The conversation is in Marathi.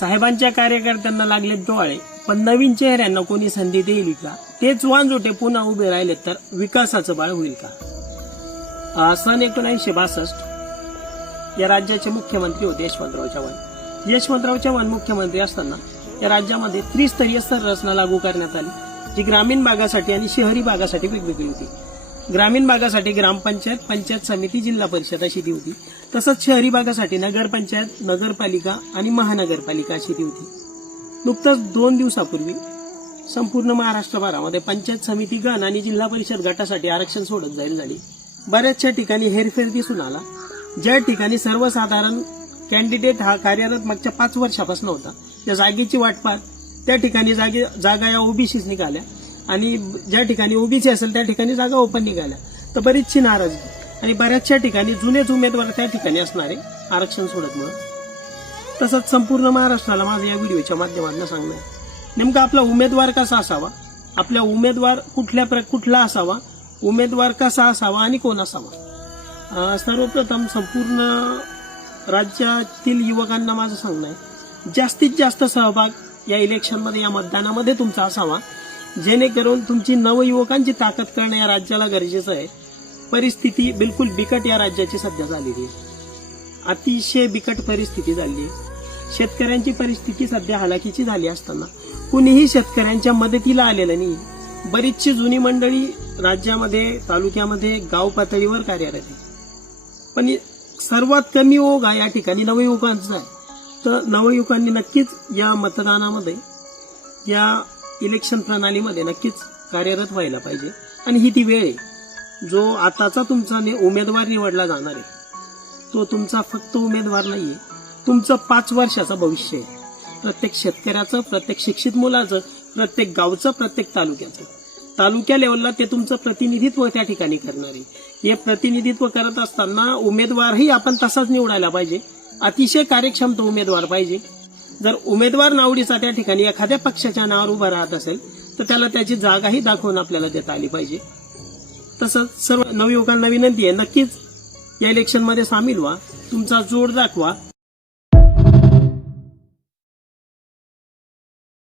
साहेबांच्या कार्यकर्त्यांना लागले डोळे, पण नवीन चेहऱ्यांना कोणी संधी देईल का? तेच वांजोटे पुन्हा उभे राहिले तर विकासाचं बाळ होईल का? सन 1962 या राज्याचे मुख्यमंत्री होते यशवंतराव चव्हाण. यशवंतराव चव्हाण मुख्यमंत्री असताना या राज्यामध्ये त्रिस्तरीय संरचना लागू करण्यात आली, जी ग्रामीण भागासाठी आणि शहरी भागासाठी वेगवेगळी होती. ग्रामीण भागासाठी ग्रामपंचायत, पंचायत समिती, जिल्हा परिषद अशी ती होती. तसंच शहरी भागासाठी नगरपंचायत, नगरपालिका आणि महानगरपालिका अशी ती होती. नुकतंच 2 दिवसापूर्वी संपूर्ण महाराष्ट्रभरामध्ये पंचायत समिती गण आणि जिल्हा परिषद गटासाठी आरक्षण सोडत जाहीर झाली. बऱ्याचशा ठिकाणी हेरफेर दिसून आला. ज्या ठिकाणी सर्वसाधारण कॅन्डिडेट हा कार्यरत मागच्या 5 वर्षापासून होता, त्या जागेची वाट पाहत त्या ठिकाणी जागा या ओबीसीच निघाल्या आणि ज्या ठिकाणी ओबीसी असेल त्या ठिकाणी जागा ओपन निघाल्या. तर बरीचशी नाराजगी आणि बऱ्याचशा ठिकाणी जुनेच उमेदवार त्या ठिकाणी असणारे आरक्षण सोडत म्हणून. तसंच संपूर्ण महाराष्ट्राला माझं या व्हिडिओच्या माध्यमातून सांगणं आहे, नेमका आपला उमेदवार कसा असावा, आपला उमेदवार कुठला असावा, उमेदवार कसा असावा आणि कोण असावा. सर्वप्रथम संपूर्ण राज्यातील युवकांना माझं सांगणं आहे, जास्तीत जास्त सहभाग या इलेक्शनमध्ये, या मतदानामध्ये तुमचा असावा, जेणेकरून तुमची नवयुवकांची ताकद करणं या राज्याला गरजेचं आहे. परिस्थिती बिलकुल बिकट या राज्याची सध्या झालेली आहे, अतिशय बिकट परिस्थिती झाली आहे. शेतकऱ्यांची परिस्थिती सध्या हलाखीची झाली असताना कुणीही शेतकऱ्यांच्या मदतीला आलेलं नाही. बरीचशी जुनी मंडळी राज्यामध्ये, तालुक्यामध्ये, गाव पातळीवर कार्यरत आहे, पण सर्वात कमी ओघ या ठिकाणी नवयुवकांचा आहे. तर नवयुवकांनी नक्कीच या मतदानामध्ये, या इलेक्शन प्रणालीमध्ये नक्कीच कार्यरत व्हायला पाहिजे. आणि ही ती वेळ आहे, जो आताचा तुमचा उमेदवार निवडला जाणार आहे, तो तुमचा फक्त उमेदवार नाहीये, तुमचं 5 वर्षाचं भविष्य आहे. प्रत्येक शेतकऱ्याचं, प्रत्येक शिक्षित मुलाचं, प्रत्येक गावचं, प्रत्येक तालुक्याचं. तालुक्या लेवलला ते तुमचं प्रतिनिधित्व त्या ठिकाणी करणार आहे. हे प्रतिनिधित्व करत असताना उमेदवारही आपण तसाच निवडायला पाहिजे, अतिशय कार्यक्षम तो उमेदवार पाहिजे. जर उमेदवार नावडीचा त्या ठिकाणी एखाद्या पक्षाच्या नावावर उभा राहत असेल तर त्याला त्याची जागाही दाखवून आपल्याला देता आली पाहिजे. तसंच सर्व नवयुवकांना विनंती आहे, नक्कीच या इलेक्शनमध्ये सामील व्हा, तुमचा जोर दाखवा.